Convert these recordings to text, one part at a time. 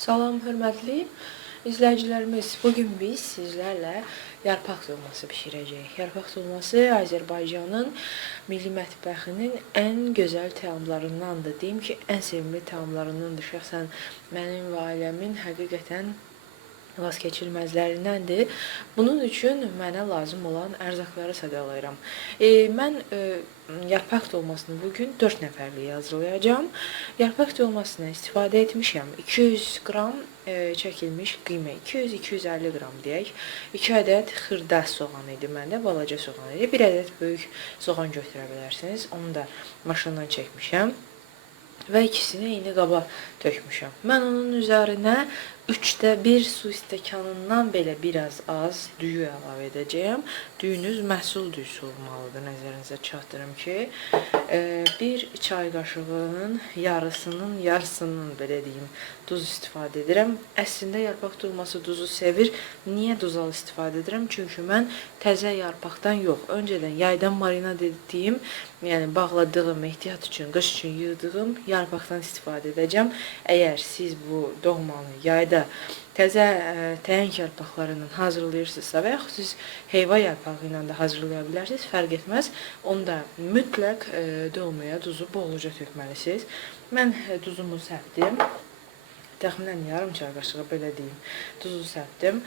Salam, hörmətli izləyicilərimiz. Bugün biz sizlərlə yarpaq dolması bişirəcəyik. Yarpaq dolması Azərbaycanın milli mətbəxinin ən gözəl təamlarındandır. Deyim ki, ən sevimli təamlarındandır. Şəxsən mənim və ailəmin həqiqətən vazkeçilməzlərindəndir. Bunun üçün mənə lazım olan ərzaqları sadalayıram. Mən yarpaq dolmasını bugün 4 nəfərliyə hazırlayacağam. Yarpaq dolmasına istifadə etmişəm. 200 qram çəkilmiş qiymə, 200-250 qram deyək. 2 ədəd xırda soğan idi məndə, balaca soğan idi. 1 ədəd böyük soğan götürə bilərsiniz. Onu da maşından çəkmişəm və ikisini eyni qaba tökmüşəm. Mən onun üzərinə 1/3 su stəkanından belə biraz az düyü əlavə edəcəyəm. Düyünüz məhsul düyüsü olmalıdır. Nəzərinizə çatdırım ki, 1 çay qaşığının yarısının belə deyim, duz istifadə edirəm. Əslində yarpaq dolması duzu sevir. Niyə duzal istifadə edirəm? Çünki mən təzə yarpaqdan yox, öncədən yaydan marinad etdiyim, yəni bağladığım, ehtiyat üçün, qış üçün yığdığım yarpaqdan istifadə edəcəm. Əgər siz bu doğmanı yayda təzə təhəng yarpaqlarından hazırlayırsınızsa və yaxud siz heyva yarpağı ilə də hazırlaya bilərsiniz, fərq etməz. Onda mütləq dolmaya duzu bolca tökməlisiniz. Mən duzumu səpdim. Təxminən yarım çay qaşığı belə deyim, duzu səpdim.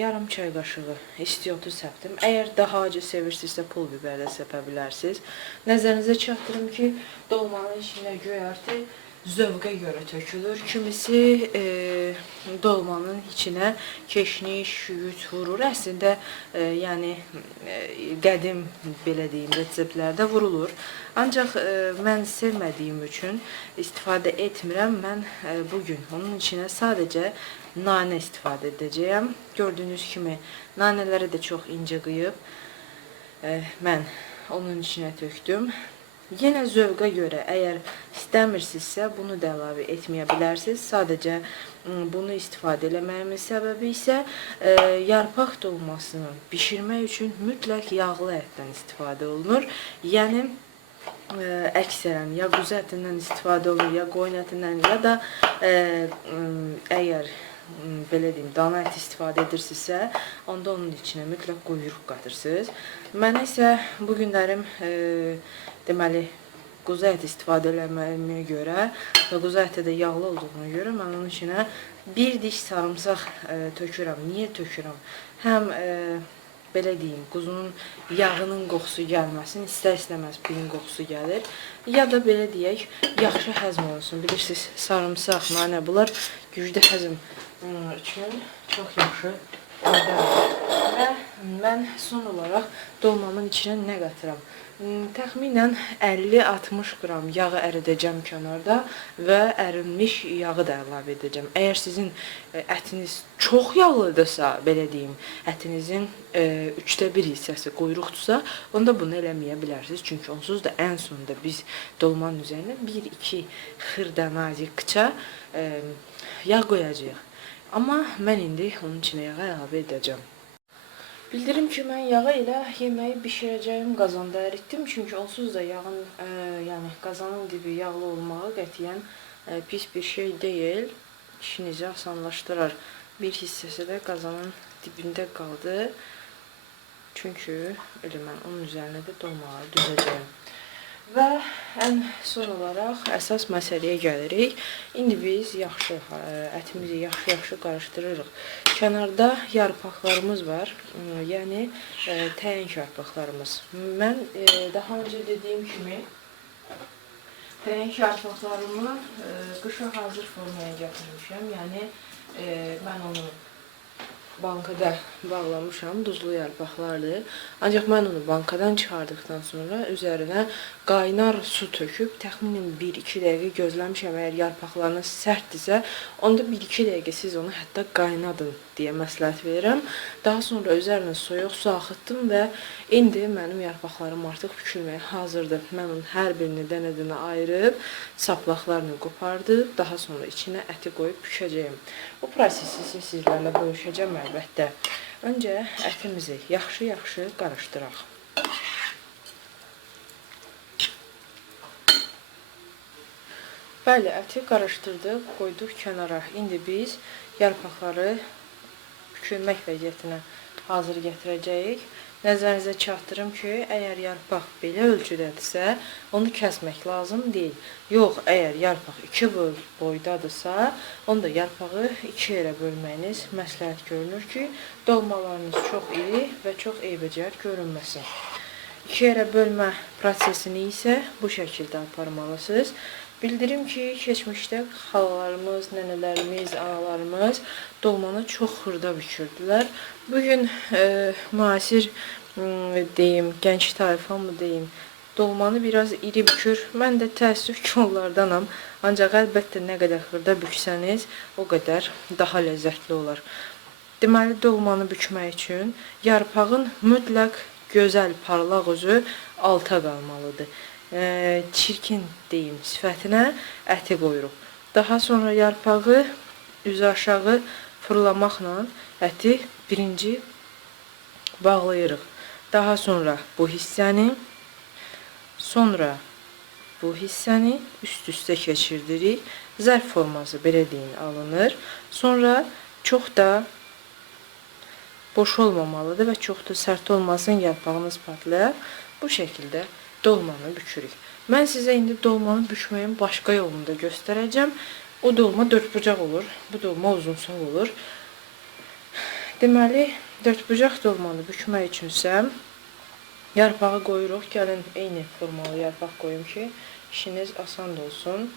Yarım çay qaşığı istiotu səpdim. Əgər daha acı sevirsinizsə pul biber də səpə bilərsiniz. Nəzərinizə çatdırım ki, dolmanın içində göyərti zövqə görə tökülür. Kimisi dolmanın içinə keşniş, şüyüt vurur. Əslində, yəni qədim belə deyim, reseptlərdə vurulur. Ancaq mən sevmədiyim üçün istifadə etmirəm. Mən bugün onun içinə sadəcə nanə istifadə edəcəyəm. Gördüyünüz kimi nanələri də çox incə qıyıb mən onun içinə tökdüm. Yenə zövqə görə, əgər istəmirsinizsə, bunu da əlavə etməyə bilərsiniz. Sadəcə bunu istifadə eləməyimin səbəbi isə yarpaq dolmasını bişirmək üçün mütləq yağlı ətdən istifadə olunur. Yəni, əksərən ya quzu ətindən istifadə olunur, ya qoyun ətindən, ya da əgər belə deyim, dana əti istifadə edirsinizsə, onda onun içinə mütləq quyruq qatırsınız. Mənə isə bu günlərim deməli, quzu əti istifadə eləməyimə görə və quzu əti də yağlı olduğuna görə mən onun içinə bir diş sarımsaq tökürəm. Niyə tökürəm? Həm belə deyim, quzunun yağının qoxusu gəlməsin, istər-istəməz pirin qoxusu gəlir. Ya da belə deyək, yaxşı həzm olsun. Bilirsiniz, sarımsaq, nanə, bunlar güclü həzm üçün çox yaxşı faydalıdır. Və mən son olaraq dolmamın içinə nə qatıram? Təxminən 50-60 qram yağı əridəcəm kənarda və ərinmiş yağı da əlavə edəcəm. Əgər sizin ətiniz çox yağlıdırsa, belə deyim, ətinizin 1/3 hissəsi quyruqdursa, onda bunu eləməyə bilərsiniz. Çünki onsuz da ən sonunda biz dolmanın üzərinə 1-2 xırda nazik qıça yağ qoyacağıq. Amma mən indi onun içinə yağ əlavə edəcəm. Bildirim ki, mən yağı ilə yeməyi bişirəcəyim qazanda əritdim. Çünki onsuz da yağın, yəni qazanın dibi yağlı olmağı qətiyyən pis bir şey deyil. İşinizi asanlaşdırar. Bir hissəsi də qazanın dibində qaldı. Çünki elə mən onun üzərinə də dolmaları düzəcəyim. Və ən son olaraq əsas məsələyə gəlirik. İndi biz ətimizi yaxşı qarışdırırıq. Kənarda yarpaqlarımız var, yəni təhəng yarpaqlarımız. Mən daha öncə dediyim kimi təhəng yarpaqlarımı qışa hazır formaya gətirmişəm. Yəni mən onu bankada bağlamışam, duzlu yarpaqlardır. Ancaq mən onu bankadan çıxardıqdan sonra üzərinə qaynar su töküb təxminən 1-2 dəqiqə gözləmişəm. Əgər yarpaqlarınız sərtdirsə, onda 1-2 dəqiqə siz onu hətta qaynadın deyə məsləhət verirəm. Daha sonra üzərinə soyuq su axıtdım və indi mənim yarpaqlarım artıq bükülməyə hazırdır. Mən onun hər birini dənə-dənə ayırıb, saplaqlarını qopardıb, daha sonra içinə əti qoyub bükəcəyim. Bu prosesi sizlərlə bölüşəcəm əlbəttə. Öncə ətimizi yaxşı-yaxşı qarışdıraq. Bəli, əti qarışdırdıq, qoyduq kənara. İndi biz yarpaqları bükülmək vəziyyətinə hazır gətirəcəyik. Nəzərinizə çatdırım ki, əgər yarpaq belə ölçüdədirsə, onu kəsmək lazım deyil. Yox, əgər yarpaq 2 boydadırsa, onda yarpağı 2 yerə bölməyiniz məsləhət görünür ki, dolmalarınız çox iri və çox eybəcər görünməsin. 2 yerə bölmə prosesini isə bu şəkildə aparmalısınız. Bildirim ki, keçmişdə xalalarımız, nənələrimiz, analarımız dolmanı çox xırda bükürdülər. Bugün müasir deyim, gənc tayfa mı deyim, dolmanı biraz iri bükür. Mən də təəssüf ki, onlardanam. Ancaq əlbəttə nə qədər xırda büksəniz, o qədər daha ləzzətli olar. Deməli, dolmanı bükmək üçün yarpağın mütləq gözəl, parlaq üzü alta qalmalıdır. Çirkin deyim sifətinə əti qoyuruq. Daha sonra yarpağı üzü aşağı fırlamaqla əti birinci bağlayırıq. Daha sonra bu hissəni, sonra bu hissəni üst-üstə keçirdirik. Zərf forması belə deyin alınır. Sonra çox da boş olmamalıdır və çox da sərt olmasın, yarpağınız patlayar. Bu şəkildə dolmanı bükürük. Mən sizə indi dolmanı bükməyin başqa yolunu da göstərəcəm. O dolma dördbucaq olur. Bu dolma uzunsov olur. Deməli, dördbucaq dolmanı bükmək üçünsə yarpağı qoyuruq. Gəlin, eyni formalı yarpaq qoyum ki, işiniz asan olsun.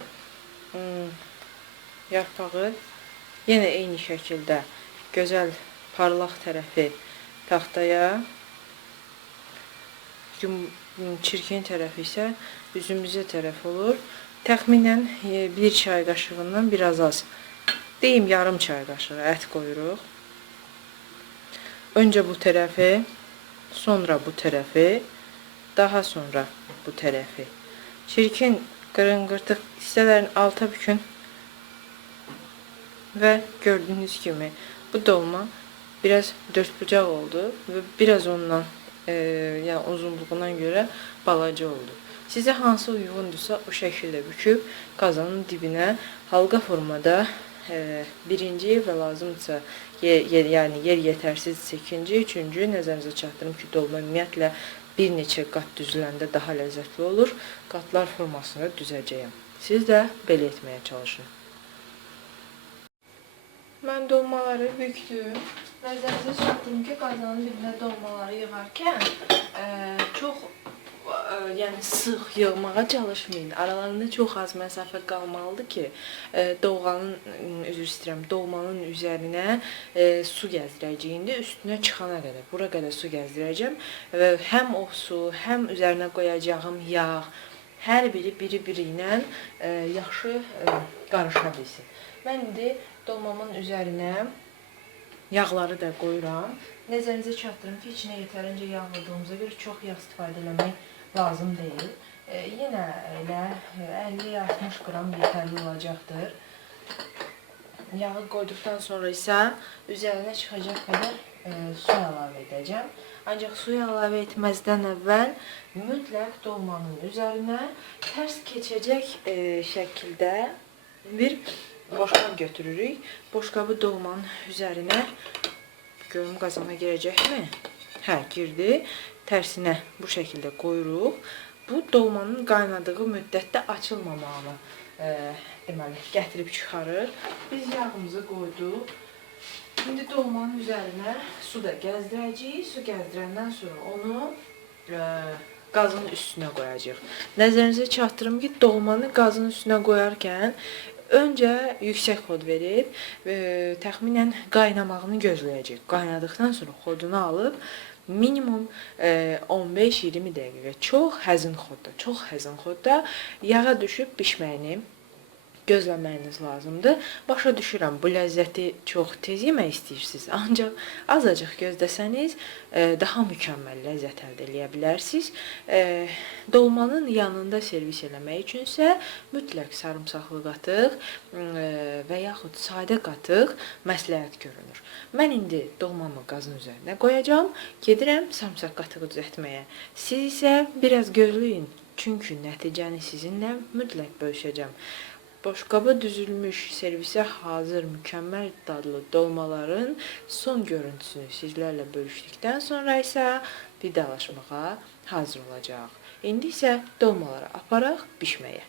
Yarpağı yenə eyni şəkildə gözəl parlaq tərəfi taxtaya, çirkin tərəfi isə üzümüzə tərəf olur. Təxminən 1 çay qaşığından biraz az, deyim yarım çay qaşığı ət qoyuruq. Öncə bu tərəfi, sonra bu tərəfi, daha sonra bu tərəfi. Çirkin qırın-qırtıq hissələrin alta bükün və gördüyünüz kimi bu dolma biraz dördbucaq oldu və biraz ondan yəni uzunluğundan görə balaca oldu. Sizə hansı uyğundursa o şəkildə büküb qazanın dibinə halqa formada birinci və lazımdırsa yəni yer yetərsizdirsə ikinci, üçüncü nəzərinizə çatdırım ki, dolma ümumiyyətlə bir neçə qat düzüləndə daha ləzzətli olur. Qatlar formasını düzəcəyəm. Siz də belə etməyə çalışın. Mən dolmaları bükdüm. Nəzərinizə çatdırım ki, qazanın dibinə dolmaları yığarkən çox yəni sıx yığmağa çalışmayın. Aralarında çox az məsafə qalmalıdır ki, dolmanın üzərinə su gəzdirəcəyində üstünə çıxana qədər, bura qədər su gəzdirəcəm və həm o su, həm üzərinə qoyacağım yağ, hər biri biri-biri ilə yaxşı qarışa bilsin. Mən indi dolmamın üzərinə yağları da qoyuram. Nəzərinizə çatdırım ki, içinə yetərincə yağ aldığımıza görə çox yağ istifadə eləmək lazım deyil. Yenə elə 50-60 qram yetərli olacaqdır. Yağı qoyduqdan sonra isə üzərinə çıxacaq qədər su əlavə edəcəm. Ancaq suyu əlavə etməzdən əvvəl mütləq dolmanın üzərinə tərs keçəcək şəkildə bir boşqab götürürük. Boşqabı dolmanın üzərinə görüm qazana girəcəkmi? Hə, girdi. Tərsinə bu şəkildə qoyuruq. Bu dolmanın qaynadığı müddətdə açılmamağını deməli gətirib çıxarır. Biz yağımızı qoyduq. İndi dolmanın üzərinə su da gəzdirəcəyik. Su gəzdirəndən sonra onu qazın üstünə qoyacağıq. Nəzərinizə çatdırım ki, dolmanı qazın üstünə qoyarkən öncə yüksək xod verib təxminən qaynamağını gözləyəcək. Qaynadıqdan sonra xodunu alıb minimum 15-20 dəqiqə çox həzin xodda yağa düşüb bişməyini gözləməyiniz lazımdır. Başa düşürəm, bu ləzzəti çox tez yemək istəyirsiniz, ancaq azacıq gözləsəniz daha mükəmməl ləzzət əldə edə bilərsiniz. Dolmanın yanında servis eləmək üçünsə mütləq sarımsaqlı qatıq və yaxud sadə qatıq məsləhət görünür. Mən indi dolmamı qazın üzərinə qoyacağam, gedirəm sarımsaq qatığı düzəltməyə. Siz isə biraz gözləyin, çünki nəticəni sizinlə mütləq bölüşəcəm. Boşqaba düzülmüş, servisə hazır mükəmməl dadlı dolmaların son görüntüsünü sizlərlə bölüşdükdən sonra isə vidalaşmağa hazır olacaq. İndi isə dolmaları aparaq bişməyə.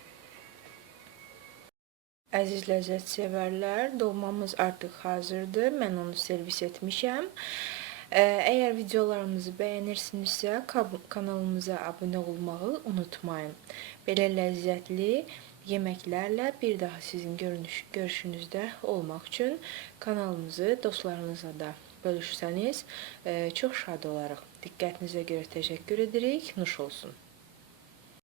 Əziz ləzzət sevərlər, dolmamız artıq hazırdır. Mən onu servis etmişəm. Əgər videolarımızı bəyənirsinizsə, kanalımıza abunə olmağı unutmayın. Belə ləzzətli yeməklərlə bir daha sizin görüşünüzdə olmaq üçün kanalımızı dostlarınızla da bölüşsəniz çox şad olarıq. Diqqətinizə görə təşəkkür edirik. Nuş olsun.